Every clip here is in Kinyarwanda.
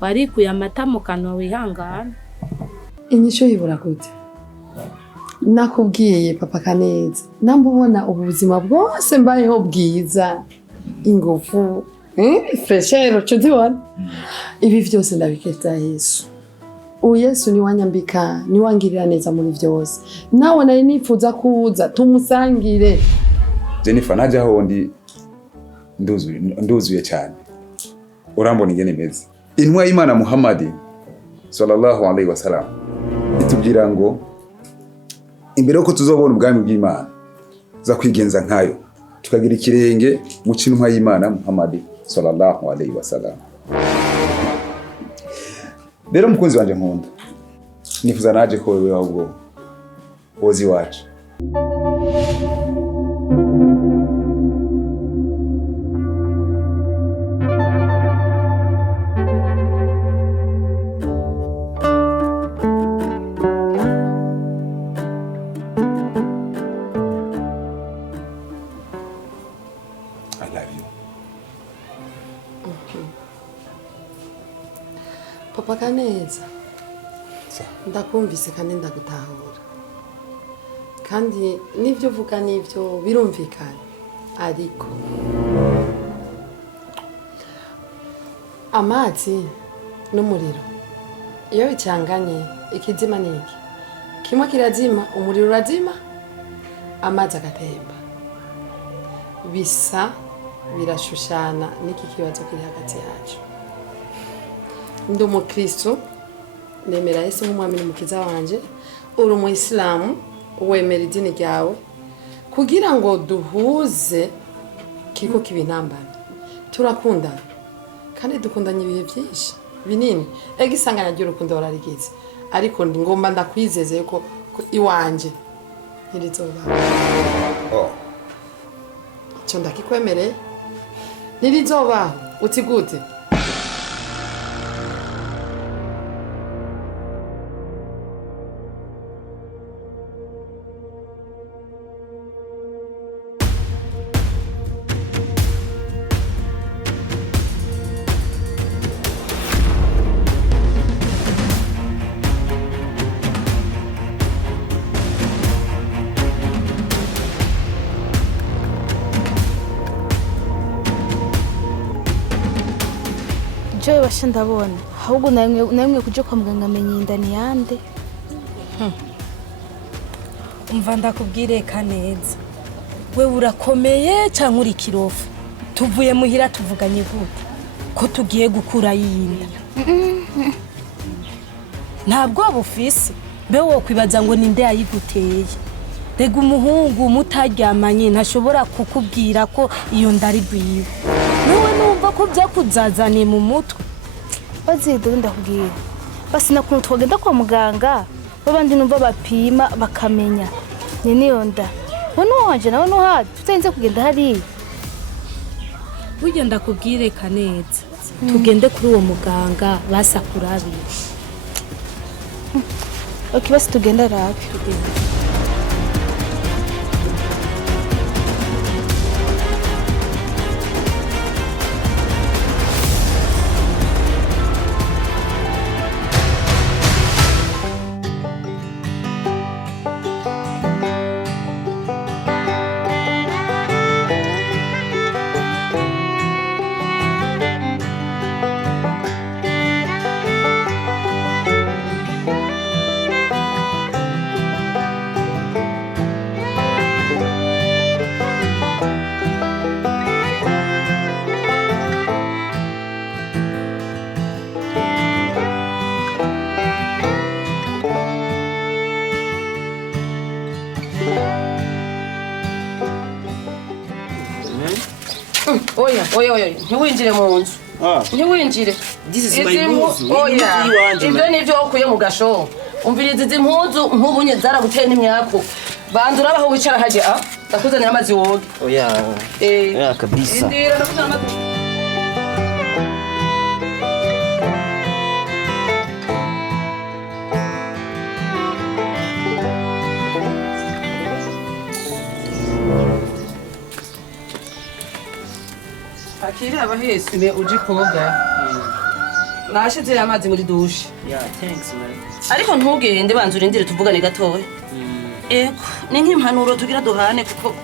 warikuye amata mu kanwa wihangana. Inyishu yibura gute? Nakubwiye papa Kaneza, nambubona ubuzima bwose mbayeho bwiza, ingufu, freshero chudibona. Ibi vyose ndabikeza Yesu. Yesu ni wanyambika, ni wangirira neza muri vyose. Nawe nari nifuza kuza tumusangire. Jennifer naje aho ndi nduzuye cyane. Urambona ingene meze. Intumwa y'Imana Muhammad sallallahu alaihi wasallam itubwira ngo imbere yuko tuzobona ubwami bw'Imana za kwigenza nkayo tukagira ikirenge mu cintumwa y'Imana Muhammad sallallahu alaihi wasallam. Rero mukunzi wanje nkunda nifuza naje ko wewe ahubwo wozi wacu. Papa Kaneza, ndakumvise kandi ndagutahura. Kandi nivyo uvuga nivyo birumvikana. Ariko amazi n'umuriro iyo bicanganye ikizima niki? Kimwe kirazima, umuriro urazima, amazi agatemba. Bisa birashushana niki kibazo kiri hagati yacu. Ndi umukristo nemera Yesu nk'umwami n'umukiza wanje, uri umuyisilamu wemera idini ryawe, kugira ngo duhuze kiko kibintambana. Turakundana kandi dukundanye ibihe byinshi binini, ega isanganya ry'urukundo wararigize, ariko ndi ngomba ndakwizeze yuko iwanje ntirizoba. Cyo ndakikwemereye ntirizoba. Uti gute? Joy washe ndabona ahubwo namwe kuje kwa muganga amenye indani yande. Umva ndakubwire Kaneza, we urakomeye cyangwa uri kirofu? Tuvuye muhira tuvuganye gute ko tugiye gukura yinda? Ntabwo ufise be wo kwibaza ngo ninde yayiguteye. Rega umuhungu mutaryamanye ntashobora kukubwira ko iyo ndari gwiwe. Niwe numva ko byakuzazaniye mu mutwe. Bazido ndakubwira. Basi nakuntu twagenda kwa muganga, babandi numva bapima bakamenya. Ni niyo nda. Wono wanje nawe no hadi tutenze kugenda hari. Burya ndakubwire Kaneza, tugende kuri uwo muganga basakurabira. Okay, basi tugenda rapi. Oya, ntiwinjire mu nzu. Ntiwinjire. This is my move. Oya, ibyo nivyo ukuye mu gasho. Umviriza izi mpuzu nk'ubunye zaraguteye n'imyako. Bandura abaho wicara haje ndakuzanira amazi woge. Oya kabisa. Indira ndakuzanira amazi. Akiri abahesime uje koga. nashize amazi muri dushe. Yeah, thanks man. Ariko ntugende banza urindire tuvugane gatoya. Ego, ni nk'impanuro tugira duhane kuko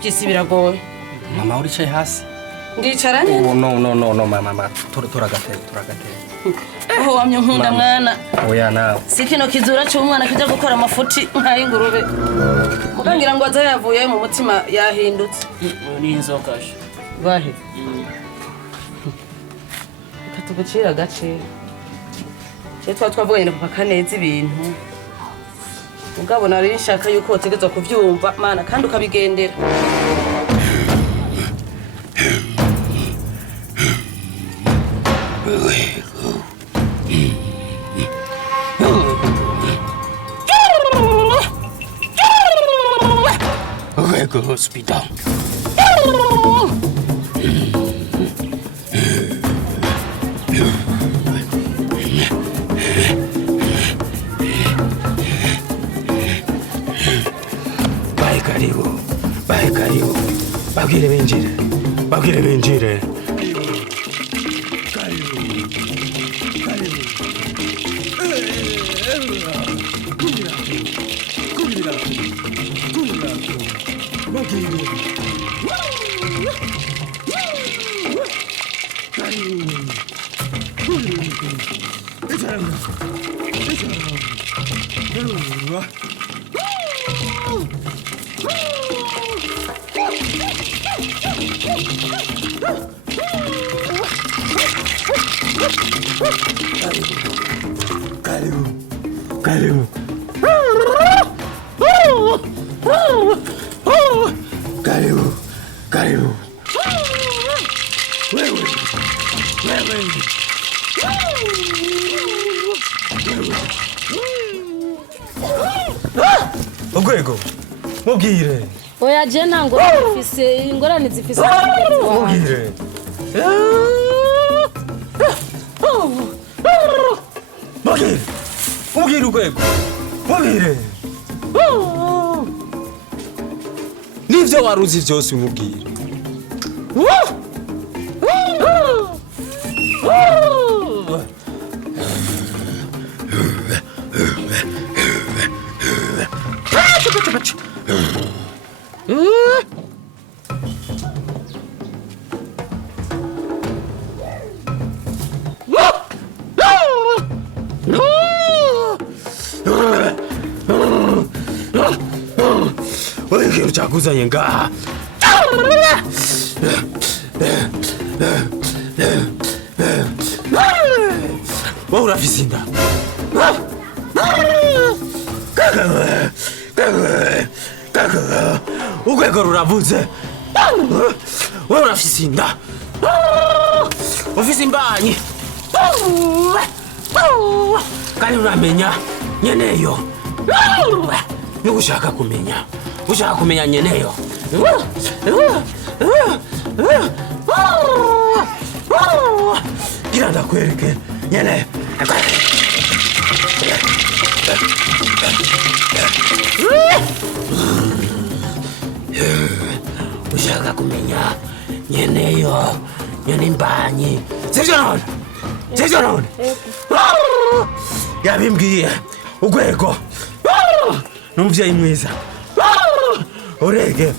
byisi biragoye. Mama uricaye hasi? Ndicara nyine. Oh no mama turagatera. Aho wamye nkunda mwana. Oya nawe. Sikino kizura cy'umwana kijya gukora amafuti nk'ay'ingurube. Mugangira ngo azayavuye mu mutima yahindutse. Ni inzoka. Bahe. Tugucira gace. Twavuganye na papa Kaneza ibintu. Mugabo nari nshaka yuko utegezwa kuvyumva mana kandi ukabigendera. Go hospital. Bye karibu. Bagire benjire. Karibu. Ogwego. Mubwire. Oya je ntango ufise ingorane zifise. Mubwire. Mubwire ugwego. Mubwire. Nivyo waruzi vyose umubwire. Wewe chakuzanye ngaha. Wewe urafise inda. Kaka. Ugwego ruravuze. Wewe urafise inda. Ufise imbanyi. Kandi uramenya nyeneyo. Ni ushaka kumenya nyeneyo. Gira ndakwereke nyene. Ushaka kumenya nyeneyo, nyene imbanyi. Sivyo none. Yabimbwiye ugwego. Numvye imwiza. Orege.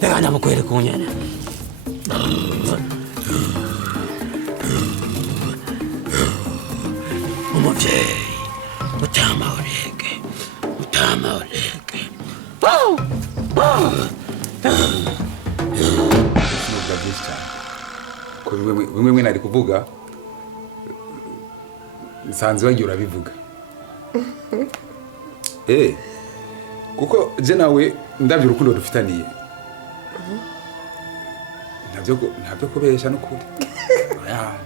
Reka ndamukwereke unyene. Umuvyeyi utama ureke. Ko bimwe nari kuvuga nsanzwe wagiye urabivuga. Kuko je nawe ndavye urukundo dufitaniye. Ntabyo kubesha no kuri.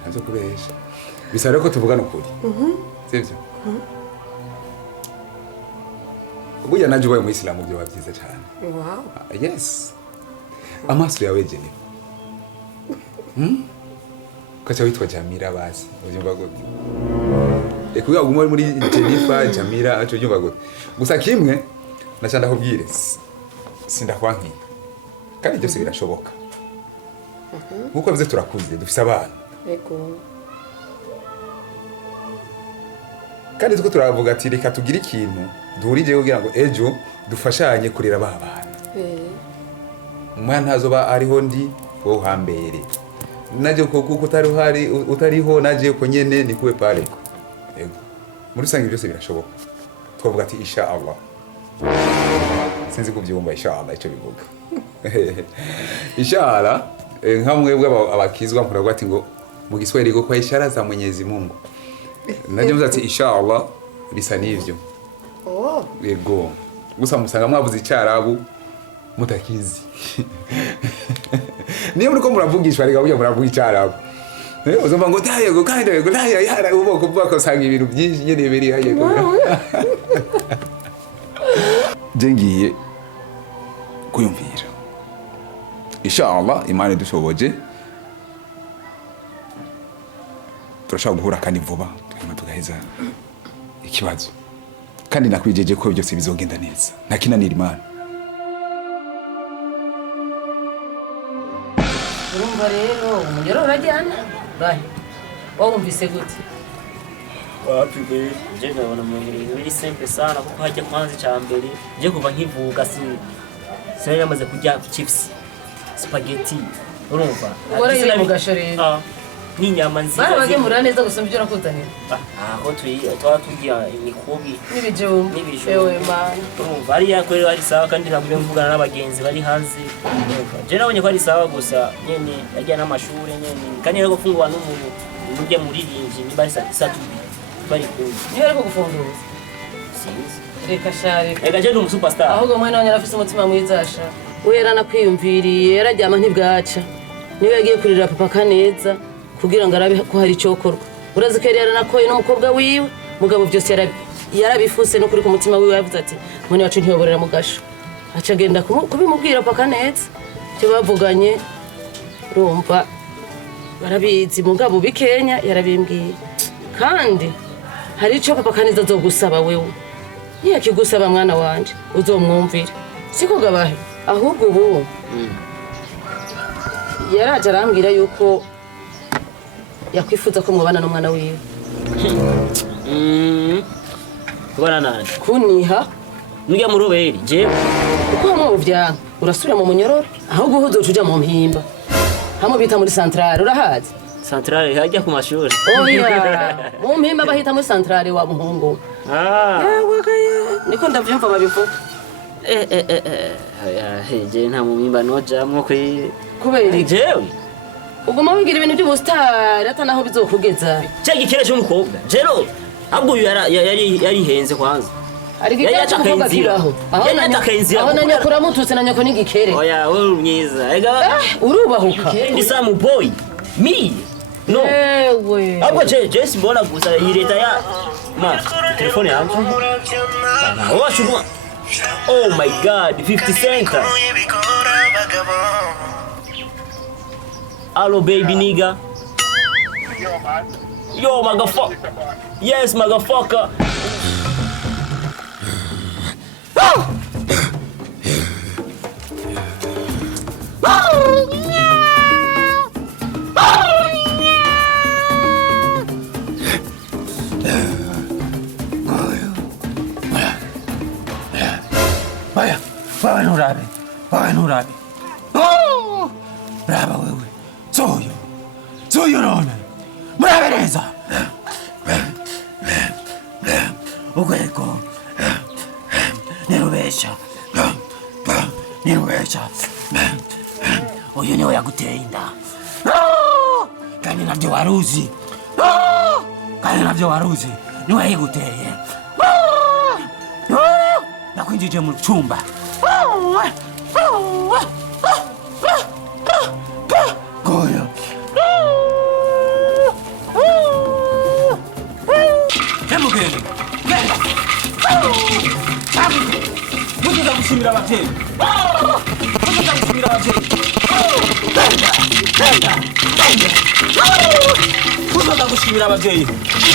Ntabyo kubesha. Bisaba ko tuvugana ukuri. Sivyo? Ubuya naje wabaye Muislamu byo wabyiza cyane. Wow. Yes. amaso yawe Jennifer kacha witwa Jamila basi unyumva gute kugira ngo muri Jennifer Jamila aco unyumva gute gusa kimwe nacanda kubwire sindakwanki kandi byose birashoboka nkuko bize turakuze dufise abana Ego. kandi tuko turavuga ati reka tugire ikintu duhurije kugira ngo ejo dufashanye kurera babana umwana ntazoba ariho ndi wo hambere naje kuko utariho naje ko nyene ni kuwe pale yego muri sangi byose birashoboka twavuga ati insha Allah sinzi kubyumva insha Allah ico bivuga insha Allah nkamwe bwa abakizwa mpura ati ngo mu Kiswahili go kwa ishara za Mwenyezi Mungu naje muzati insha Allah bisa nivyo yego gusa musanga mwavuze icyarabu mutakizi niyo muri ko muravugishwa reka burya muravuga icyarabu uzumva ngo tayego kandi yego nayo yara uboko bwako sanga ibintu byinshi nyene biri hayego jengiye kuyumvira inshallah imana dushoboje turashaka guhura kandi vuba tugaheza ikibazo kandi nakwijeje ko byose bizogenda neza nakinanira imana urumva rero umunyoro urajyana bahe wumvise gute wapige je ndabona mu bintu biri simple sana kuko hajya kwanza cyambere je kuva nkivuga sinari yamaze kurya chips spaghetti urumva waraye mu gashorero n'inyama nziza barabagemura neza gusoma ibyo nakuzanira aho twatugira imikubi n'ibijumba ewe man urumva ari yakorera ari sawa kandi ntabwo mvugana n'abagenzi bari hanze je nabonye ko ari sawa gusa nyene yajya n'amashuri nyene kandi rero gufungwa n'umuntu mujye muri rinji ni bari satu bari kumwe niyo ariko gufungura reka share reka je ndi umusuperstar ahubwo mwana wanyu arafise umutima mwiza asha we yaranakwiyumviriye yarajyama ntibwaca niwe yagiye kurira papa Kaneza kugira ngo arabe ko hari cyokorwa urazi ko yaranakoye n'umukobwa wiwe mugabo byose yarabifuse no kuri ku mutima wiwe yavuze ati mwene wacu ntiyoborera mu gasho aca agenda kubimubwira papa Kaneza cyo bavuganye urumva barabizi mugabo bikenya yarabimbwiye kandi hari icyo papa Kaneza azogusaba wewe yakigusaba mwana wanje uzomwumvira siko gabahe ahubwo ubu yaraje arambwira yuko yakwifuza ko mwabana n'umwana wiwe kubana nanje kuniha nujya mu ruberi je uko mwuvya urasubira mu munyororo ahubwo uzocuja mu mpimba hamwe bita muri centrale urahazi centrale hajya ku mashuri oya mu mpimba bahita muri centrale wa muhungu niko ndavyumva babivuga je nta mu mpimba nojamwo kubera jewe uguma wigira ibintu by'ubustari ata naho bizokugeza cya gikere cy'umukobwa jero ahubwo yari henze kwanza ari gikere cy'umukobwa kiraho aho na nyoko uramututse na nyoko n'igikere oya uri mwiza ega urubahuka ndi samu boy mi no ewe ahubwo je simbona gusa iyi leta ya ma telefone yanjye washubwa oh my god 50 cent Hello, baby nigga. Yo, motherfucker. Yes, motherfucker. Vaya, nurabe. Oh! Brava, wewe. Soyo none. Murabe neza. Ugweko. Nirubesha. Uyu niwe yaguteye inda. Kandi nabyo waruzi. Niwe yaguteye. Nakwinjije mu cyumba. Goya. Mutuza gushimira abavyeyi. Mutuza gushimira abavyeyi. Mutuza gushimira abavyeyi.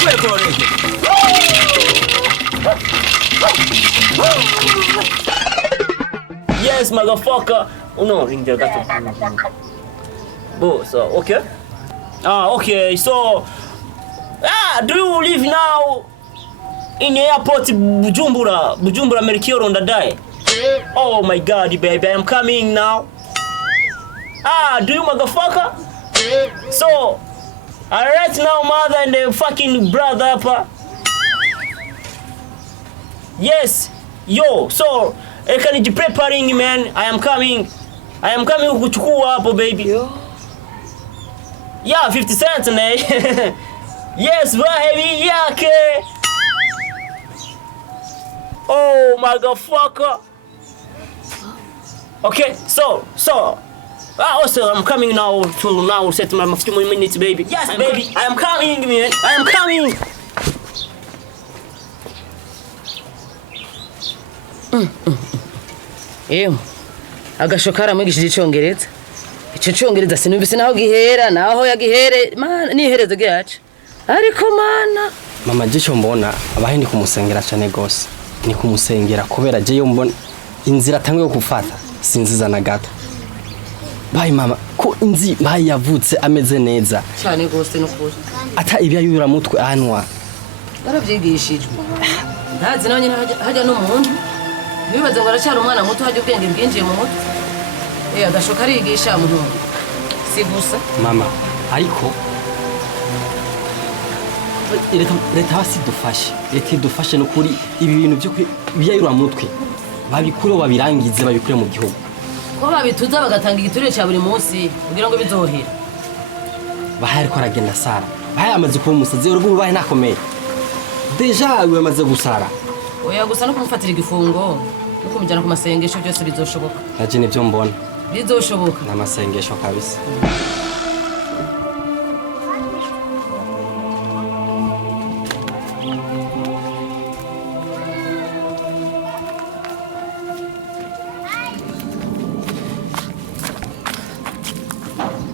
Kwego rege. Yes, motherfucker. Oh no, ring the gato. Boss, okay? Okay, so do you live now in airport Bujumbura Melchior Ndadaye? Oh my god, baby, I'm coming now. Do you motherfucker? So right now, mother and the fucking brother up. Yes, yo, so can you preparing, man? I am coming kuchukua hapo, baby. Yeah, 50 cents, man. Yes, baby, yake. Oh, motherfucker. Okay, so also I'm coming now to set my few minutes, baby. Yes, baby, I am coming, man. I am coming. Agashokara mwigishije icyongereza. Icyo cyongereza sinumvise naho gihera, naho yagihere, mana niherezo gyacu. Ariko mana, mama je cyo mbona abahe ni kumusengera cyane gose. Ni kumusengera kubera je yo mbona inzira tangiye gufata sinziza na gato. Bayi mama ko inzi bayi yavutse ameze neza. Cyane gose no kuza. Ata ibya yura mutwe anwa. Baravyigishijwe. Ndazi nawe nyine hajya no muntu. Bibaza ngo aracyari umwana muto hajya ubwenge bwinjiye mu mutwe. Agashoka arigisha muntu. Si gusa. Mama, ariko leta basidufashe. Leta idufashe no kuri ibi bintu byo byayura mutwe. Babikure babirangize babikure mu gihugu. Ko babituza bagatanga igiturire cya buri munsi kugira ngo bizohera. Bahaye ariko aragenda Sara. Bahaye amaze kuba umusazi urugo bahaye nakomeye. Deja wamaze gusara. Oya gusa no kumufatira igifungo no kumujyana ku masengesho byose bizoshoboka. Naje nibyo mbona. Bizoshoboka. Na masengesho kabisa.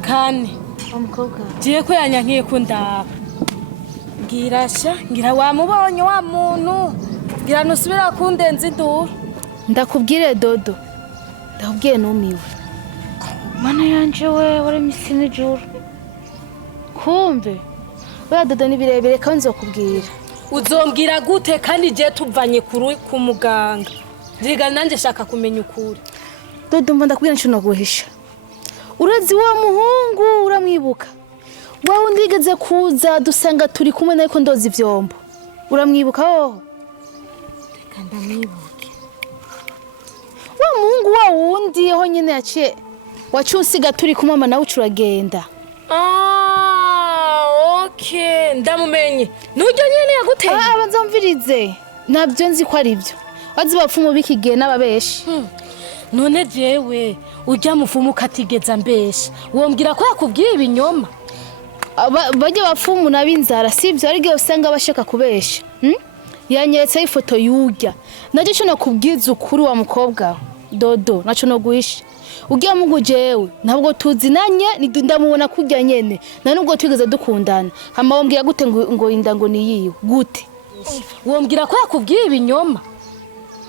Kane umukobwa giye ko yanyankiye kundaba ngirasha ngira wamubonye wa muntu ngira nusubira kundenza induru. ndakubwire Dodo, ndakubwiye numiwe. Mana yanje we waremisi n'ijuru. Kumbe we Dodo ni birebire kandi nzokubwira. Uzombwira gute kandi je tuvanye ku muganga? Ndiga nanje shaka kumenya ukuri. Dodo mba ndakubwira nshino guhisha. Urazi wa muhungu uramwibuka? Wawe ndigeze kuza dusanga turi kumwe nayo ko ndoza ivyombo. Uramwibuka ho? Reka ndamwibuke. Wa muhungu wa wundi ho nyene yaciye. Wacusiga turi kumwe mama nawe ucuragenda. Okay, ndamumenye. Nujyo nyene yaguteye. Abazomvirize. Nabyo nzi ko ari byo. Wazi bapfumu bikigiye n'ababeshi. None jewe ujya mufumu katigeza mbesha. Wombwira ko yakubwiye ibinyoma. Bajye bapfumu nabinzara sivyo ari gihe usanga bashaka kubesha. Yanyeretse ifoto yujya. Naje cyo nakubwiza ukuri wa mukobwa Dodo, naco no guhisha. Ugiye mugu jewe ntabwo tuzinanye ndamubona kujya nyene. Na nubwo twigeze dukundana. Hama wombwira gute ngo indango niyiwe gute? Wombwira ko yakubwiye ibinyoma.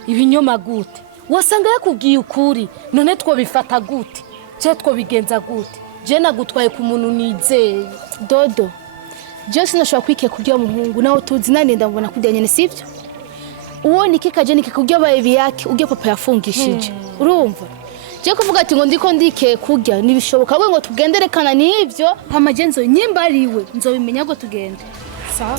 Ibinyoma gute? Wasanga yakubwiye ukuri. None two bifata gute? Je two bigenza gute? Je nagutwaye ku muntu nizeye. Dodo, je sinashobora kwike kurya muhungu naho tuzinane ndamubona kujya nyene sivyo? Uwo nikikaje nikikujya baye yake ujye papa yafungishije. Urumva? Je kuvuga ati ngo ndiko ndike kurya nibishoboka we ngo tugenderekana nivyo amajenzo Nimba ariwe nzobimenya ngo tugende. Sawa.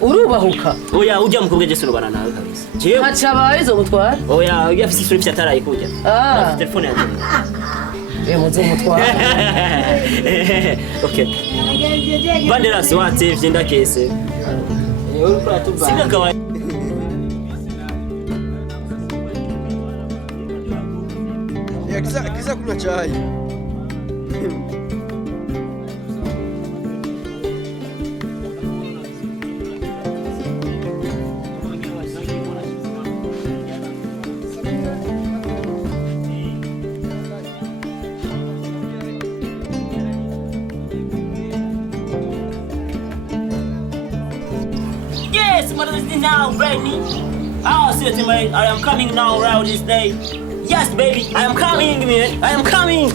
Urubahuka. Oya ujya mukobwa je surubana nawe kabisa. Je Haca bayizo gutwara. oya afite isuri cyataraye kujya. Telefone yanjye. muzomutwara. Okay. Bandera swate vyenda kese. Sina kawaida. Kisa kunywa chai. Yes, but it's now ready. Oh, see it, mate. I am coming now around this day. Yes, baby, I am coming, man. I am coming.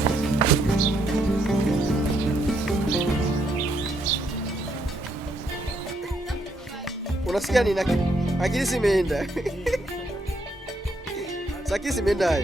Unasikia nini? Akili simeenda. Saki simeenda.